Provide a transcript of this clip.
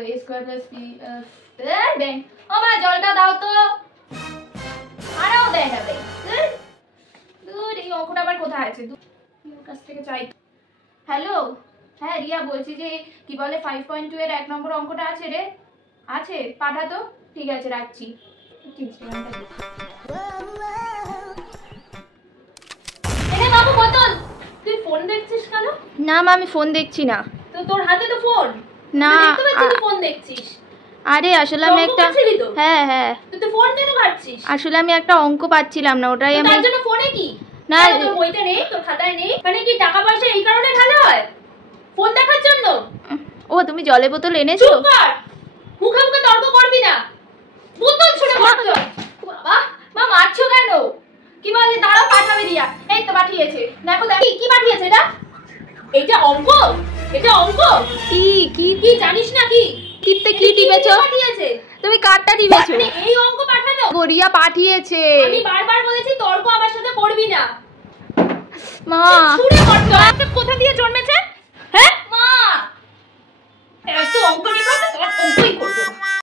a square plus b ব্যাং ও মা জলটা দাও তো আরও দেয় না ব্যাং দূর এই অঙ্কটা আবার কোথায় আছে ওর কাছ থেকে চাই হ্যালো হ্যাঁ রিয়া বলছি যে কি বলে 5.2 এর 1 নম্বর অঙ্কটা আছে রে আছে পাঠা তো ঠিক আছে রাখছি এনে বাবু বোতল তুই ফোন দেখছিস কেন না মা আমি ফোন দেখছি না তো তোর হাতে তো ফোন না দেখতে পাচ্ছিস তুই ফোন দেখছিস আরে আসলে আমি একটা হ্যাঁ হ্যাঁ তুই ফোন কেন ঘাটছিস আসলে আমি একটা অঙ্ক পাচ্ছিলাম না ওটাই আমি তার জন্য ফোনে কি না তোর বইতে নেই তোর খাতায় নেই মানে কি টাকা পয়সা এই কারণে ঢালা হয় ফোন দেখার জন্য ও তুমি জলের বোতল এনেছো চুপ কর মুখে মুখে তর্ক করবি না বোতল ছুঁড়ে মারছো বাবা মা মারছো কেন কি বলে দাঁড়াও পাঠাবে রিয়া এই তো পাঠিয়েছে দেখো দেখি কি পাঠিয়েছে এটা অঙ্ক কি কি কি জানিস না কি টিপতে কি টিপেছো পাঠিয়েছে তুমি কাটটা টিপেছো মানে এই অঙ্ক পাঠানো গড়িয়া পাঠিয়েছে আমি বারবার বলেছি তর্ক আমার সাথে করবি না মা ছুঁড়ে মারতো কোথা দিয়ে জন্মেছে